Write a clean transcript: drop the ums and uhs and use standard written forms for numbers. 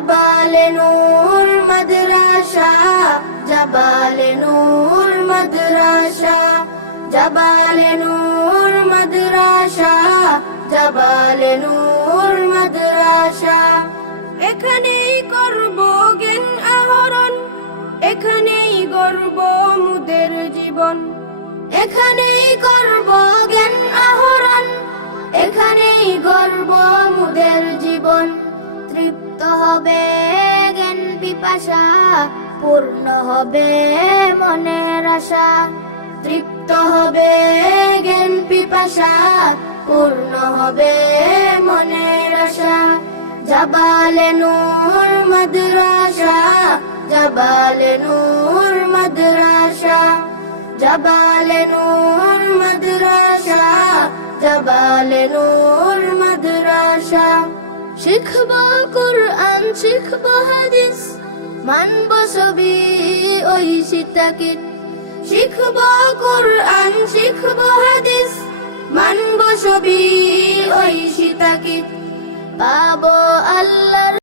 জাবালে নূর মাদ্রাসা, জাবালে নূর মাদ্রাসা, জাবালে নূর মাদ্রাসা, জাবালে নূর মাদ্রাসা। এখানেই করব জ্ঞান আহরণ, এখানেই গড়ব মুদের জীবন। এখানেই করব জ্ঞান আহরণ, এখানেই গড়ব মুদের জীবন। তৃপ্ত হবে জ্ঞান পিপাসা, পূর্ণ হবে মনের আশা। তৃপ্ত হবে জ্ঞান পিপাসা, পূর্ণ হবে মনের আশা। জাবালে নূর মাদ্রাসা, জাবালে নূর মাদ্রাসা, জাবালে নূর মাদ্রাসা, জাবালে নূর মাদ্রাসা। শিখব কুরআন, শিখব হাদিস, মানব সবই ঐশী তাকিদ। শিখব কুরআন, শিখব হাদিস, মানব সবই ঐশী তাকিদ। পাবো আল্লাহর